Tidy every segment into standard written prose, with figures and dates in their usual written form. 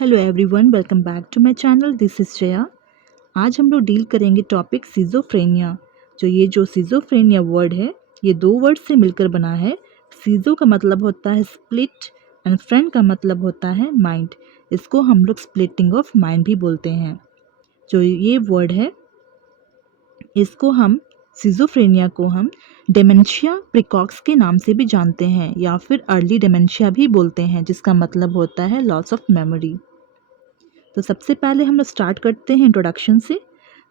Hello everyone, welcome back to my channel. This is Jaya. आज हम लोग डील करेंगे टॉपिक सिजोफ्रेनिया। जो सिजोफ्रेनिया वर्ड है, ये दो वर्ड से मिलकर बना है। सिजो का मतलब होता है स्प्लिट एंड फ्रेन का मतलब होता है माइंड। इसको हम लोग स्प्लिटिंग ऑफ माइंड भी बोलते हैं। जो ये वर्ड है, इसको हम सिजोफ्रेनिया को हम डेमेंशिया प्रिकॉक्स के नाम से भी जानते हैं या फिर अर्ली डेमेंशिया भी बोलते हैं, जिसका मतलब होता है लॉस ऑफ मेमोरी। तो सबसे पहले हम लोग स्टार्ट करते हैं इंट्रोडक्शन से।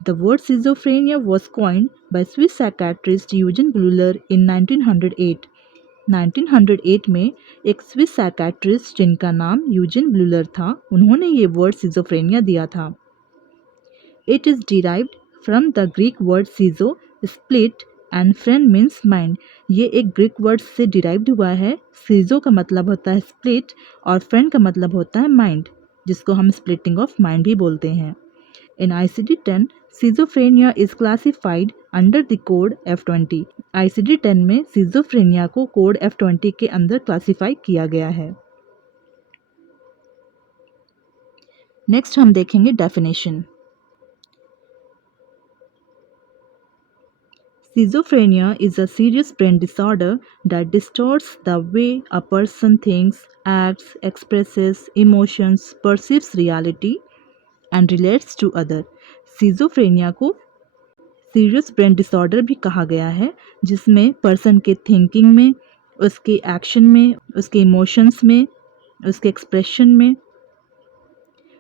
The word schizophrenia was coined by Swiss psychiatrist Eugen Bleuler in 1908। 1908 में एक स्विस साइकेट्रिस्ट जिनका नाम यूजिन ब्लूलर था, उन्होंने ये वर्ड सिजोफ्रेनिया दिया था। It is derived from the Greek word सिजो, split and phren means mind. ये एक ग्रीक वर्ड से डिराइव्ड हुआ है। सिजो का मतलब होता है स्प्लिट और फ्रेन का मतलब होता है माइंड, जिसको हम स्प्लिटिंग ऑफ माइंड भी बोलते हैं। इन ICD-10, schizophrenia is classified under the code F20। ICD-10 में सिजोफ्रेनिया को कोड F20 के अंदर क्लासिफाई किया गया है। नेक्स्ट हम देखेंगे definition. Schizophrenia is a serious brain disorder that distorts the way a person thinks, acts, expresses emotions, perceives reality, and relates to other। Schizophrenia को सीरियस ब्रेन डिसऑर्डर भी कहा गया है, जिसमें पर्सन के थिंकिंग में, उसके एक्शन में, उसके इमोशंस में, उसके एक्सप्रेशन में,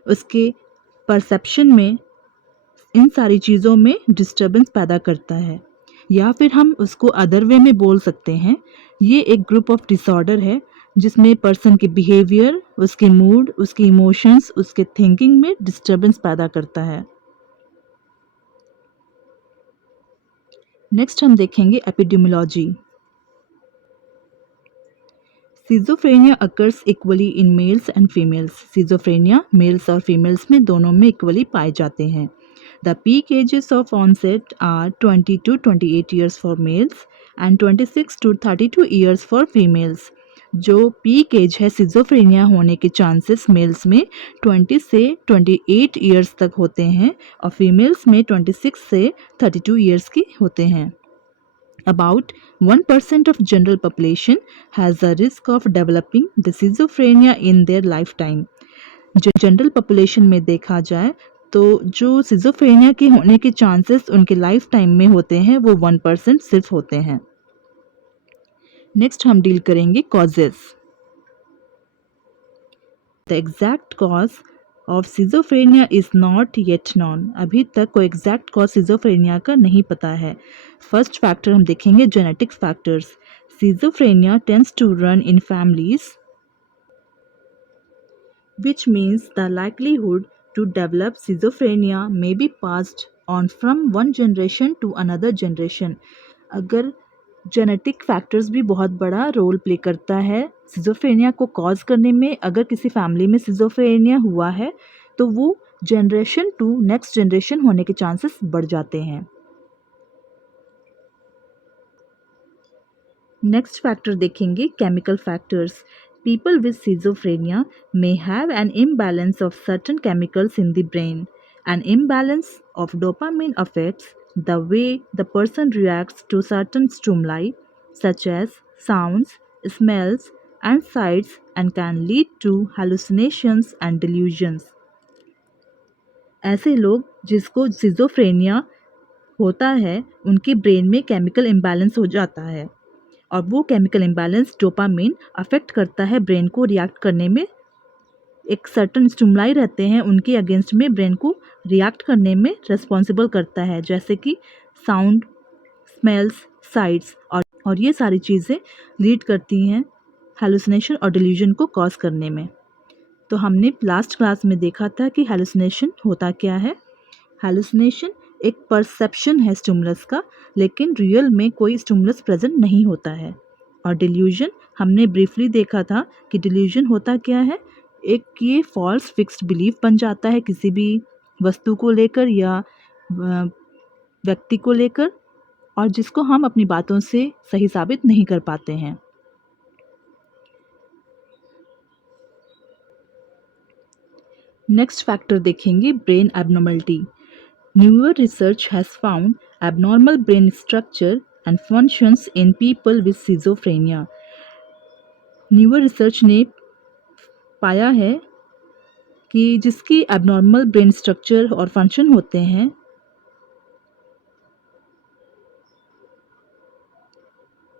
उसके परसेप्शन में, इन सारी चीज़ों में डिस्टर्बेंस पैदा करता है। या फिर हम उसको अदर वे में बोल सकते हैं, ये एक ग्रुप ऑफ डिसऑर्डर है जिसमें पर्सन के बिहेवियर, उसके मूड, उसके इमोशंस, उसके थिंकिंग में डिस्टर्बेंस पैदा करता है। नेक्स्ट हम देखेंगे epidemiology. Schizophrenia occurs equally in males and females. Schizophrenia males और फीमेल्स में दोनों में इक्वली पाए जाते हैं। The peak ages of onset are 20 to 28 years for males and 26 to 32 years for females. जो पीक एज है सिजोफ्रेनिया होने के चांसेस मेल्स में 20 से 28 ईयर्स तक होते हैं और फीमेल्स में 26 से 32 ईयर्स की होते हैं। About 1% of general population has a risk of developing the schizophrenia in their lifetime। जो जनरल पॉपुलेशन में देखा जाए तो जो सिजोफ्रेनिया के होने के चांसेस उनके लाइफ टाइम में होते हैं वो 1% सिर्फ होते हैं। नेक्स्ट हम डील करेंगे causes. The exact cause of schizophrenia is not yet non. अभी तक कोई एग्जैक्ट कॉज सिजोफ्रेनिया का नहीं पता है। फर्स्ट फैक्टर हम देखेंगे genetic factors. Schizophrenia tends to run in families, which means the likelihood to develop schizophrenia may be passed on from one generation to another generation। अगर जेनेटिक फैक्टर्स भी बहुत बड़ा रोल प्ले करता है schizophrenia को cause करने में। अगर किसी फैमिली में सिजोफ्रेनिया हुआ है तो वो जनरेशन टू नेक्स्ट जनरेशन होने के चांसेस बढ़ जाते हैं। नेक्स्ट फैक्टर देखेंगे chemical factors. People with schizophrenia may have an imbalance of certain chemicals in the brain. An imbalance of dopamine affects the way the person reacts to certain stimuli, such as sounds, smells, and sights, and can lead to hallucinations and delusions। ऐसे लोग जिसको schizophrenia होता है, उनके brain में chemical imbalance हो जाता है और वो केमिकल इम्बैलेंस डोपामिन अफेक्ट करता है ब्रेन को रिएक्ट करने में। एक सर्टन स्टिमुलाई रहते हैं उनके अगेंस्ट में ब्रेन को रिएक्ट करने में रिस्पॉन्सिबल करता है, जैसे कि साउंड, स्मेल्स, साइट्स, और ये सारी चीज़ें लीड करती हैं हेलुसिनेशन और डिल्यूजन को कॉज करने में। तो हमने लास्ट क्लास में देखा था कि हेलुसिनेशन होता क्या है। हेलुसिनेशन एक परसेप्शन है स्टिमुलस का, लेकिन रियल में कोई स्टिमुलस प्रेजेंट नहीं होता है। और डिल्यूजन हमने ब्रीफली देखा था कि डिल्यूजन होता क्या है। एक ये फॉल्स फिक्स्ड बिलीफ बन जाता है किसी भी वस्तु को लेकर या व्यक्ति को लेकर, और जिसको हम अपनी बातों से सही साबित नहीं कर पाते हैं। नेक्स्ट फैक्टर देखेंगे brain abnormality. Newer research has found abnormal brain structure and functions in people with schizophrenia. Newer research ने पाया है कि जिसकी एबनॉर्मल ब्रेन स्ट्रक्चर और फंक्शन होते हैं,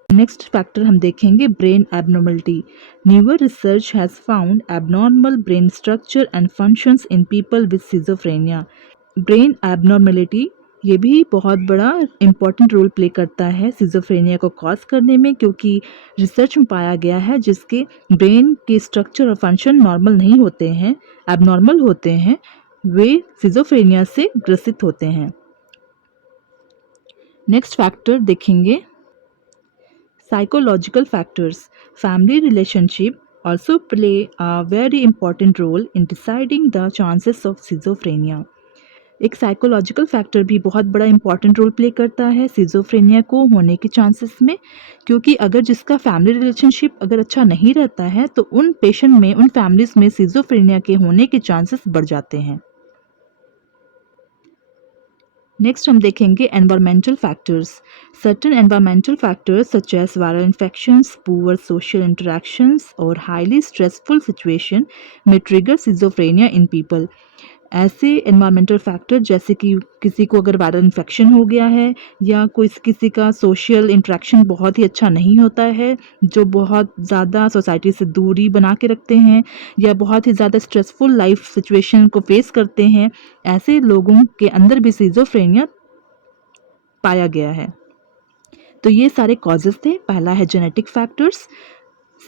नेक्स्ट फैक्टर हम देखेंगे brain abnormality. Newer research has found abnormal brain structure and functions in people with schizophrenia. Brain abnormality ये भी बहुत बड़ा इम्पॉर्टेंट रोल प्ले करता है सिजोफ्रेनिया को कॉज करने में, क्योंकि रिसर्च में पाया गया है जिसके ब्रेन के स्ट्रक्चर और फंक्शन नॉर्मल नहीं होते हैं, एबनॉर्मल होते हैं, वे सिजोफ्रेनिया से ग्रसित होते हैं। नेक्स्ट फैक्टर देखेंगे psychological factors. Family relationship also play a very important role in deciding the chances of schizophrenia. एक साइकोलॉजिकल फैक्टर भी बहुत बड़ा इंपॉर्टेंट रोल प्ले करता है सिजोफ्रेनिया को होने के चांसेस में, क्योंकि अगर जिसका फैमिली रिलेशनशिप अगर अच्छा नहीं रहता है तो उन पेशेंट में, उन फैमिलीज में सिजोफ्रेनिया के होने के चांसेस बढ़ जाते हैं। नेक्स्ट हम देखेंगे environmental factors. Certain environmental factors such as viral infections, poor social interactions और हाईली स्ट्रेसफुल सिचुएशन में ट्रिगर सिजोफ्रेनिया इन पीपल। ऐसे एनवायरमेंटल फैक्टर जैसे कि किसी को अगर वायरल इन्फेक्शन हो गया है, या कोई किसी का सोशल इंटरेक्शन बहुत ही अच्छा नहीं होता है, जो बहुत ज़्यादा सोसाइटी से दूरी बना के रखते हैं, या बहुत ही ज़्यादा स्ट्रेसफुल लाइफ सिचुएशन को फेस करते हैं, ऐसे लोगों के अंदर भी सिजोफ्रेनिया पाया गया है। तो ये सारे कॉजेज़ थे। पहला है genetic factors,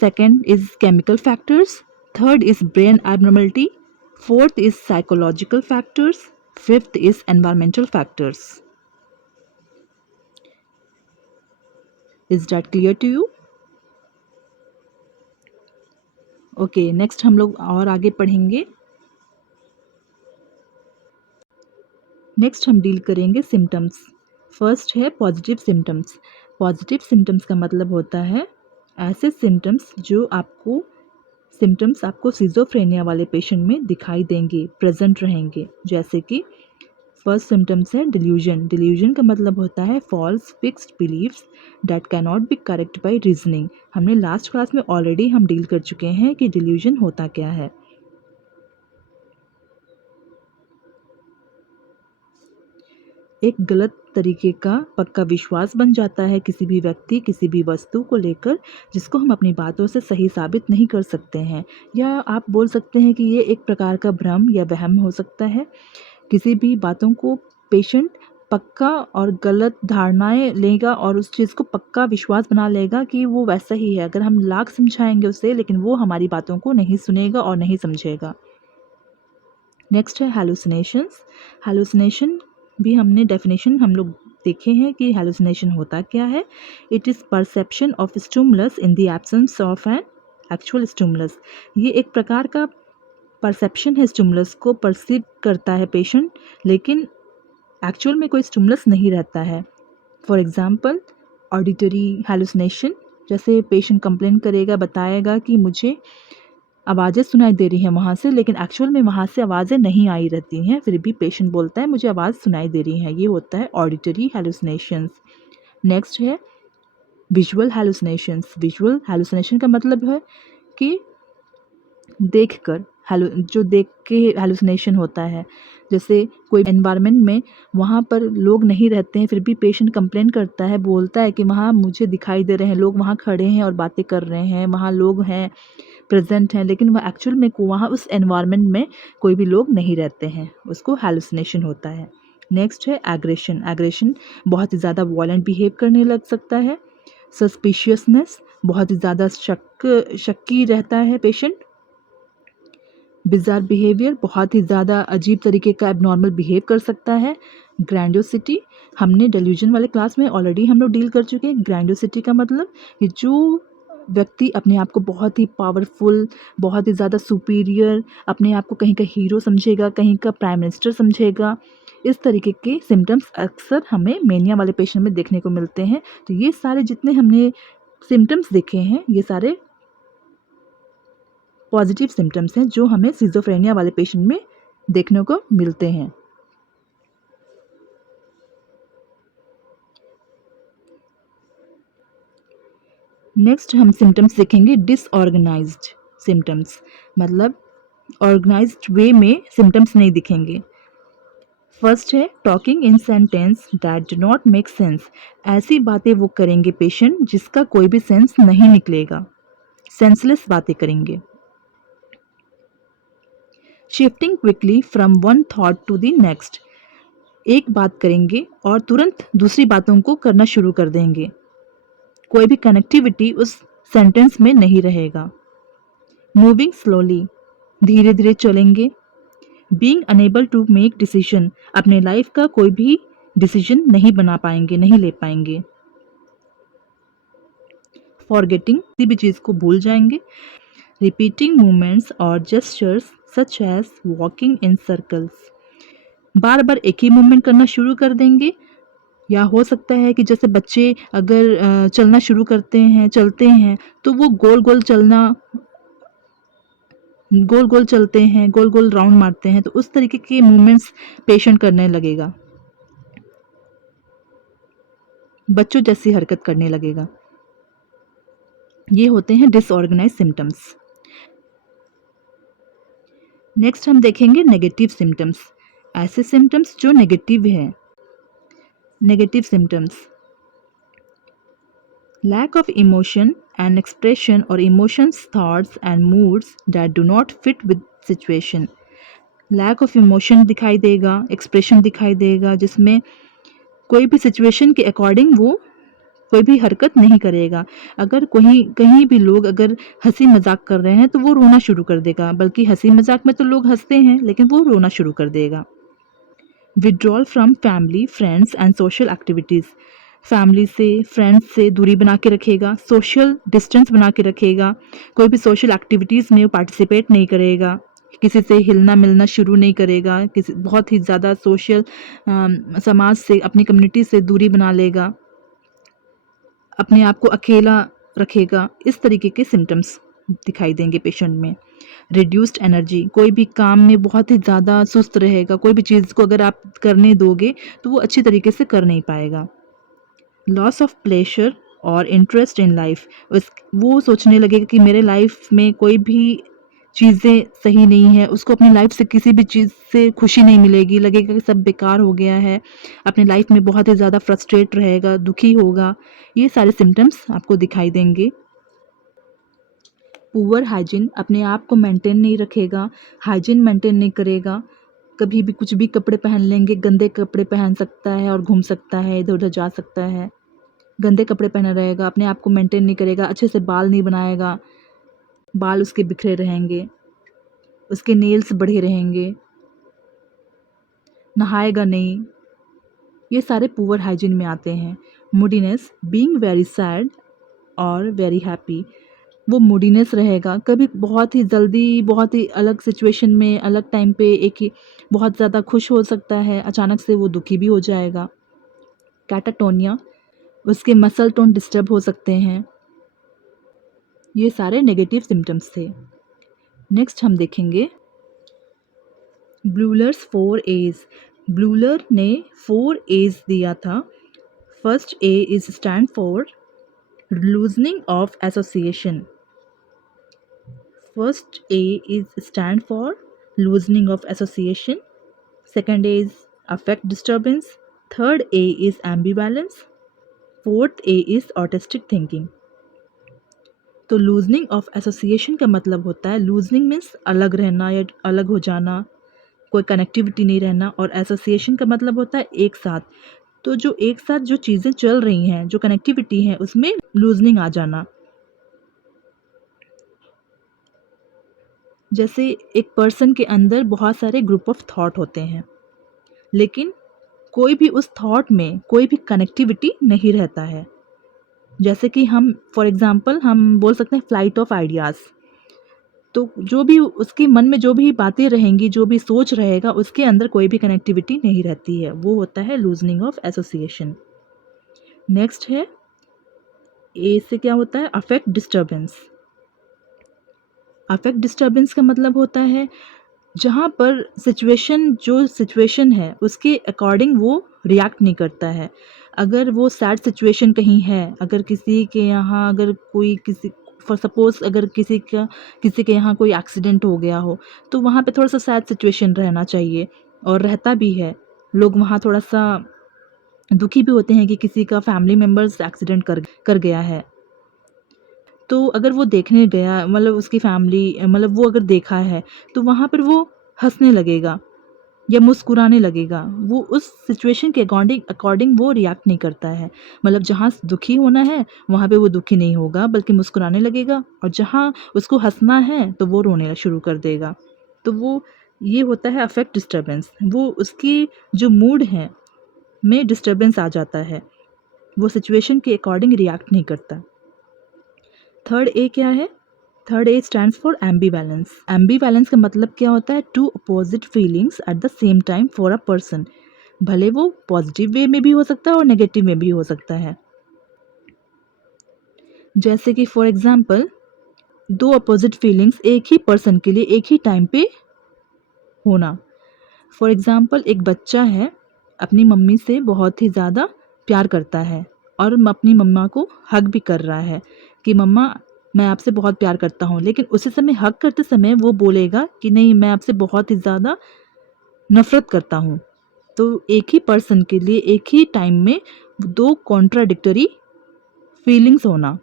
second is chemical factors, third is brain abnormality, fourth is psychological factors, fifth is environmental factors. Is that clear to you? Okay, next हम लोग और आगे पढ़ेंगे। नेक्स्ट हम डील करेंगे सिम्टम्स। फर्स्ट है पॉजिटिव सिम्टम्स। पॉजिटिव सिम्टम्स का मतलब होता है ऐसे सिम्टम्स जो आपको सिजोफ्रेनिया वाले पेशेंट में दिखाई देंगे, प्रेजेंट रहेंगे। जैसे कि फर्स्ट सिम्टम्स है डिल्यूजन। डिल्यूजन का मतलब होता है false fixed beliefs that can not be correct by reasoning. हमने लास्ट क्लास में ऑलरेडी हम डील कर चुके हैं कि डिल्यूजन होता क्या है। एक गलत तरीके का पक्का विश्वास बन जाता है किसी भी व्यक्ति, किसी भी वस्तु को लेकर, जिसको हम अपनी बातों से सही साबित नहीं कर सकते हैं, या आप बोल सकते हैं कि ये एक प्रकार का भ्रम या वहम हो सकता है। किसी भी बातों को पेशेंट पक्का और गलत धारणाएं लेगा और उस चीज़ को पक्का विश्वास बना लेगा कि वो वैसा ही है। अगर हम लाख समझाएंगे उसे, लेकिन वो हमारी बातों को नहीं सुनेगा और नहीं समझेगा। नेक्स्ट है हैलुसिनेशंस। हैलुसिनेशन भी हमने डेफिनेशन हम लोग देखे हैं कि हैलुसिनेशन होता क्या है। It is perception of stimulus in the absence of an actual stimulus. ये एक प्रकार का परसेप्शन है, स्टिमुलस को परसीव करता है पेशेंट, लेकिन एक्चुअल में कोई स्टिमुलस नहीं रहता है। फॉर एग्जांपल ऑडिटरी हैलुसिनेशन, जैसे पेशेंट कंप्लेन करेगा, बताएगा कि मुझे आवाज़ें सुनाई दे रही हैं वहाँ से, लेकिन एक्चुअल में वहाँ से आवाज़ें नहीं आई रहती हैं, फिर भी पेशेंट बोलता है मुझे आवाज़ सुनाई दे रही है। ये होता है ऑडिटरी हैलुसिनेशंस। नेक्स्ट है विजुअल हैलुसिनेशंस। विजुअल हैलुसिनेशन का मतलब है कि देखकर जो देख के हैलुसिनेशन होता है। जैसे कोई एनवायरनमेंट में वहाँ पर लोग नहीं रहते हैं, फिर भी पेशेंट कंप्लेन करता है, बोलता है कि वहाँ मुझे दिखाई दे रहे हैं लोग, वहाँ खड़े हैं और बातें कर रहे हैं, वहाँ लोग हैं, प्रेजेंट हैं, लेकिन वह एक्चुअल में वहाँ उस एनवायरनमेंट में कोई भी लोग नहीं रहते हैं, उसको हैलुसिनेशन होता है। नेक्स्ट है एग्रेशन। एग्रेशन बहुत ही ज़्यादा वॉयलेंट बिहेव करने लग सकता है। सस्पिशियसनेस, बहुत ही ज़्यादा शक्की रहता है पेशेंट। बिजार बिहेवियर, बहुत ही ज़्यादा अजीब तरीके का एबनॉर्मल बिहेव कर सकता है। ग्रैंडियोसिटी, हमने डेल्यूजन वाले क्लास में ऑलरेडी हम लोग डील कर चुके हैं। ग्रैंडियोसिटी का मतलब कि जो व्यक्ति अपने आप को बहुत ही पावरफुल, बहुत ही ज़्यादा सुपीरियर, अपने आप को कहीं का हीरो समझेगा, कहीं का प्राइम मिनिस्टर समझेगा। इस तरीके के सिम्टम्स अक्सर हमें मेनिया वाले पेशेंट में देखने को मिलते हैं। तो ये सारे जितने हमने सिम्टम्स देखे हैं, ये सारे पॉजिटिव सिम्टम्स हैं जो हमें सिजोफ्रेनिया वाले पेशेंट में देखने को मिलते हैं। नेक्स्ट हम सिम्टम्स देखेंगे डिसऑर्गेनाइज्ड सिम्टम्स, मतलब ऑर्गेनाइज्ड वे में सिम्टम्स नहीं दिखेंगे। फर्स्ट है talking in sentence that do not make sense, ऐसी बातें वो करेंगे पेशेंट जिसका कोई भी सेंस नहीं निकलेगा, सेंसलेस बातें करेंगे। Shifting quickly from one thought to the next, एक बात करेंगे और तुरंत दूसरी बातों को करना शुरू कर देंगे, कोई भी कनेक्टिविटी उस सेंटेंस में नहीं रहेगा। मूविंग स्लोली, धीरे धीरे चलेंगे। Being unable to make decision, अपने लाइफ का कोई भी डिसीजन नहीं बना पाएंगे, नहीं ले पाएंगे। फॉरगेटिंग, किसी भी चीज़ को भूल जाएंगे। रिपीटिंग मूवमेंट्स और gestures such as walking in circles, बार बार एक ही मूवमेंट करना शुरू कर देंगे। या हो सकता है कि जैसे बच्चे अगर चलना शुरू करते हैं, चलते हैं, तो वो गोल गोल चलना, गोल गोल चलते हैं, गोल गोल राउंड मारते हैं, तो उस तरीके के मूवमेंट्स पेशेंट करने लगेगा, बच्चों जैसी हरकत करने लगेगा। ये होते हैं डिसऑर्गेनाइज सिम्टम्स। नेक्स्ट हम देखेंगे नेगेटिव सिम्टम्स, ऐसे सिम्टम्स जो नेगेटिव हैं। Negative symptoms, lack of emotion and expression or emotions, thoughts and moods that do not fit with situation। Lack of emotion दिखाई देगा, एक्सप्रेशन दिखाई देगा, जिसमें कोई भी सिचुएशन के अकॉर्डिंग वो कोई भी हरकत नहीं करेगा। अगर कहीं भी लोग अगर हंसी मजाक कर रहे हैं तो वो रोना शुरू कर देगा, बल्कि हंसी मजाक में तो लोग हंसते हैं लेकिन वो रोना शुरू कर देगा। Withdrawal from family, friends and social activities, family से, फ्रेंड्स से दूरी बना के रखेगा, सोशल डिस्टेंस बना के रखेगा, कोई भी सोशल एक्टिविटीज़ में वो पार्टिसिपेट नहीं करेगा, किसी से हिलना मिलना शुरू नहीं करेगा, किसी बहुत ही ज़्यादा सोशल समाज से, अपनी कम्युनिटी से दूरी बना लेगा, अपने आप को अकेला रखेगा। इस तरीके के सिम्टम्स दिखाई देंगे पेशेंट में। रिड्यूस्ड एनर्जी, कोई भी काम में बहुत ही ज़्यादा सुस्त रहेगा, कोई भी चीज़ को अगर आप करने दोगे तो वो अच्छी तरीके से कर नहीं पाएगा। लॉस ऑफ प्लेजर और इंटरेस्ट इन लाइफ, वो सोचने लगेगा कि मेरे लाइफ में कोई भी चीज़ें सही नहीं है, उसको अपनी लाइफ से किसी भी चीज़ से खुशी नहीं मिलेगी, लगेगा कि सब बेकार हो गया है, अपनी लाइफ में बहुत ही ज़्यादा फ्रस्ट्रेट रहेगा, दुखी होगा। ये सारे सिम्टम्स आपको दिखाई देंगे। पुअर हाइजीन, अपने आप को मेंटेन नहीं रखेगा, हाइजीन मेंटेन नहीं करेगा, कभी भी कुछ भी कपड़े पहन लेंगे, गंदे कपड़े पहन सकता है और घूम सकता है, इधर उधर जा सकता है, गंदे कपड़े पहना रहेगा, अपने आप को मेंटेन नहीं करेगा, अच्छे से बाल नहीं बनाएगा, बाल उसके बिखरे रहेंगे, उसके नेल्स बढ़े रहेंगे, नहाएगा नहीं। ये सारे पुअर हाइजीन में आते हैं। मूडीनेस, बीइंग वेरी सैड और वेरी हैप्पी, वो मूडीनेस रहेगा, कभी बहुत ही जल्दी, बहुत ही अलग सिचुएशन में, अलग टाइम पे एक ही बहुत ज़्यादा खुश हो सकता है, अचानक से वो दुखी भी हो जाएगा। कैटाटोनिया, उसके मसल टोन डिस्टर्ब हो सकते हैं। ये सारे नेगेटिव सिम्टम्स थे। नेक्स्ट हम देखेंगे ब्लूलर्स 4 A's। ब्लूलर ने 4 A's दिया था। First A is stand for loosening of association. First A is stand for loosening of association. Second A is affect disturbance. Third A is ambivalence. Fourth A is autistic thinking. तो loosening of association का मतलब होता है, loosening means अलग रहना या अलग हो जाना, कोई कनेक्टिविटी नहीं रहना, और एसोसिएशन का मतलब होता है एक साथ। तो जो एक साथ जो चीज़ें चल रही हैं, जो कनेक्टिविटी है, उसमें लूजनिंग आ जाना। जैसे एक पर्सन के अंदर बहुत सारे ग्रुप ऑफ थॉट होते हैं, लेकिन कोई भी उस थॉट में कोई भी कनेक्टिविटी नहीं रहता है। जैसे कि हम फॉर एग्ज़ाम्पल हम बोल सकते हैं फ्लाइट ऑफ आइडियाज़। तो जो भी उसके मन में जो भी बातें रहेंगी, जो भी सोच रहेगा, उसके अंदर कोई भी कनेक्टिविटी नहीं रहती है, वो होता है लूजनिंग ऑफ एसोसिएशन। नेक्स्ट है ए से क्या होता है, अफेक्ट डिस्टर्बेंस। अफेक्ट डिस्टर्बेंस का मतलब होता है जहाँ पर सिचुएशन है उसके अकॉर्डिंग वो रिएक्ट नहीं करता है। अगर वो सैड सिचुएशन कहीं है, अगर किसी के यहाँ अगर कोई किसी फॉर सपोज़ अगर किसी के यहाँ कोई एक्सीडेंट हो गया हो, तो वहाँ पे थोड़ा-सा सैड सिचुएशन रहना चाहिए और रहता भी है। लोग वहाँ थोड़ा-सा दुखी भी होते हैं कि किसी का फैमिली मेंबर्स एक्सीडेंट कर गया है। तो अगर वो देखने गया मतलब उसकी फैमिली मतलब वो अगर देखा है, तो वहाँ पर वो हँसने लगेगा या मुस्कुराने लगेगा। वो उस सिचुएशन के अकॉर्डिंग अकॉर्डिंग वो रिएक्ट नहीं करता है। मतलब जहाँ दुखी होना है, वहाँ पे वो दुखी नहीं होगा बल्कि मुस्कुराने लगेगा, और जहाँ उसको हँसना है, तो वो रोने शुरू कर देगा। तो वो ये होता है अफेक्ट डिस्टर्बेंस। वो उसकी जो मूड है में डिस्टर्बेंस आ जाता है। वो सिचुएशन के अकॉर्डिंग रिएक्ट नहीं करता। थर्ड ए क्या है? Third A stands for ambivalence. Ambivalence का मतलब क्या होता है? Two opposite feelings at the same time for a person. भले वो पॉजिटिव वे में भी हो सकता है और नेगेटिव में भी हो सकता है। जैसे कि फॉर एग्जाम्पल, दो अपोजिट फीलिंग्स एक ही पर्सन के लिए एक ही टाइम पे होना। फॉर एग्जाम्पल, एक बच्चा है, अपनी मम्मी से बहुत ही ज़्यादा प्यार करता है और अपनी मम्मा को हग भी कर रहा है कि मम्मा मैं आपसे बहुत प्यार करता हूँ, लेकिन उसी समय हग करते समय वो बोलेगा कि नहीं, मैं आपसे बहुत ही ज़्यादा नफ़रत करता हूँ। तो एक ही पर्सन के लिए एक ही टाइम में दो कॉन्ट्राडिक्टरी फीलिंग्स होना,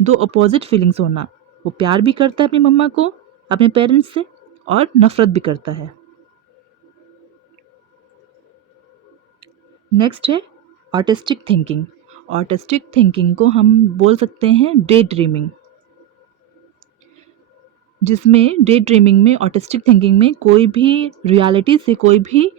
दो अपोजिट फीलिंग्स होना। वो प्यार भी करता है अपनी मम्मा को, अपने पेरेंट्स से, और नफ़रत भी करता है। नेक्स्ट है आर्टिस्टिक थिंकिंग। आर्टिस्टिक थिंकिंग को हम बोल सकते हैं डे ड्रीमिंग, जिसमें डे ड्रीमिंग में, आर्टिस्टिक थिंकिंग में कोई भी रियलिटी से कोई भी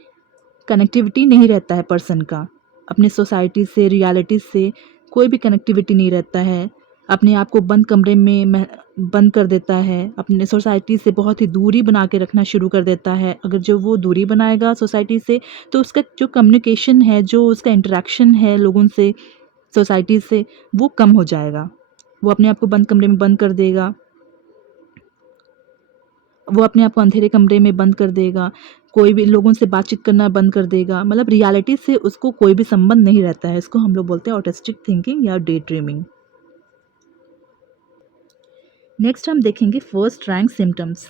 कनेक्टिविटी नहीं रहता है पर्सन का। अपने सोसाइटी से, रियलिटी से कोई भी कनेक्टिविटी नहीं रहता है। अपने आप को बंद कमरे में बंद कर देता है, अपने सोसाइटी से बहुत ही दूरी बना के रखना शुरू कर देता है। अगर जो वो दूरी बनाएगा सोसाइटी से, तो उसका जो कम्युनिकेशन है, जो उसका इंटरेक्शन है लोगों से, सोसाइटी से, वो कम हो जाएगा। वो अपने आप को बंद कमरे में बंद कर देगा, वो अपने आप को अंधेरे कमरे में बंद कर देगा, कोई भी लोगों से बातचीत करना बंद कर देगा। मतलब रियलिटी से उसको कोई भी संबंध नहीं रहता है। इसको हम लोग बोलते हैं ऑटिस्टिक थिंकिंग या डे ड्रीमिंग। नेक्स्ट हम देखेंगे फर्स्ट रैंक सिम्टम्स।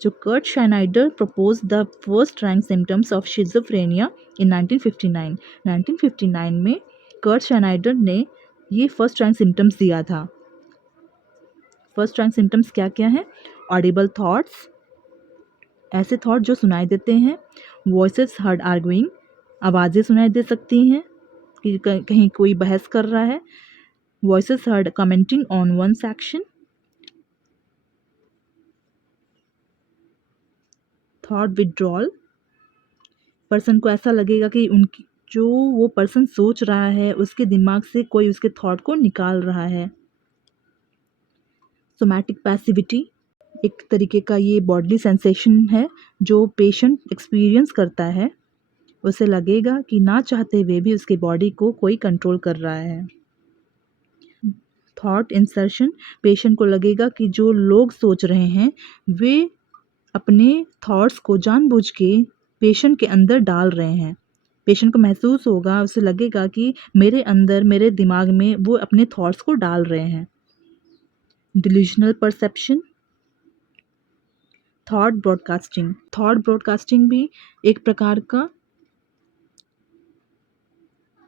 जो Kurt Schneider propose the first rank symptoms of schizophrenia in 1959। 1959 में कर्ट शाइनाइडर ने ये फर्स्ट रैंक सिम्टम्स दिया था। फर्स्ट रैंक सिम्टम्स क्या क्या हैं? ऑडिबल थॉट्स, ऐसे थॉट जो सुनाई देते हैं। वॉइसेस हर्ड आर्गुइंग, आवाज़ें सुनाई दे सकती हैं कि कहीं कोई बहस कर रहा है। Voices heard commenting on one's action. Thought withdrawal, person को ऐसा लगेगा कि उनकी जो वो पर्सन सोच रहा है उसके दिमाग से कोई उसके थॉट को निकाल रहा है। सोमैटिक पैसिविटी, एक तरीके का ये बॉडली सेंसेशन है जो पेशेंट एक्सपीरियंस करता है। उसे लगेगा कि ना चाहते हुए भी उसके बॉडी को कोई कंट्रोल कर रहा है। थॉट इंसर्शन, पेशेंट को लगेगा कि जो लोग सोच रहे हैं वे अपने थॉट्स को जानबूझ के पेशेंट के अंदर डाल रहे हैं। पेशेंट को महसूस होगा, उसे लगेगा कि मेरे अंदर, मेरे दिमाग में वो अपने थॉट्स को डाल रहे हैं। Delusional perception. Thought broadcasting, thought broadcasting भी एक प्रकार का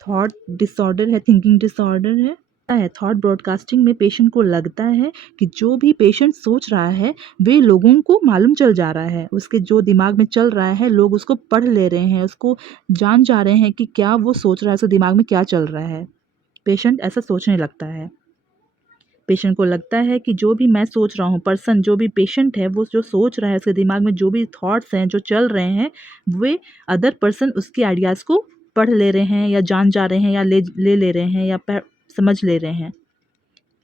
थॉट डिसऑर्डर है, थिंकिंग डिसऑर्डर है। थॉट ब्रॉडकास्टिंग में पेशेंट को लगता है कि जो भी पेशेंट सोच रहा है वे लोगों को मालूम चल जा रहा है। उसके जो दिमाग में चल रहा है लोग उसको पढ़ ले रहे हैं, उसको जान जा रहे हैं कि क्या वो सोच रहा है, उसके दिमाग में क्या चल रहा है। पेशेंट ऐसा सोचने लगता है। पेशेंट को लगता है कि जो भी मैं सोच रहा हूँ, पर्सन जो भी पेशेंट है वो जो सोच रहा है, उसके दिमाग में जो भी थॉट्स हैं जो चल रहे हैं, वे अदर पर्सन उसके आइडियाज़ को पढ़ ले रहे हैं या जान जा रहे हैं या ले रहे हैं या समझ ले रहे हैं।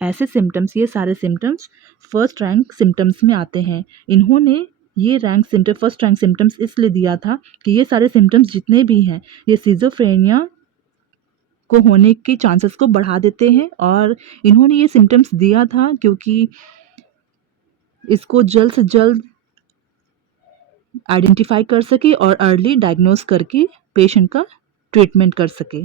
ऐसे सिम्टम्स, ये सारे सिम्टम्स फर्स्ट रैंक सिम्टम्स में आते हैं। इन्होंने ये फर्स्ट रैंक सिम्टम्स इसलिए दिया था कि ये सारे सिम्टम्स जितने भी हैं ये सिज़ोफ्रेनिया को होने के चांसेस को बढ़ा देते हैं, और इन्होंने ये सिम्टम्स दिया था क्योंकि इसको जल्द से जल्द आइडेंटिफाई कर सके और अर्ली डायग्नोस करके पेशेंट का ट्रीटमेंट कर सके।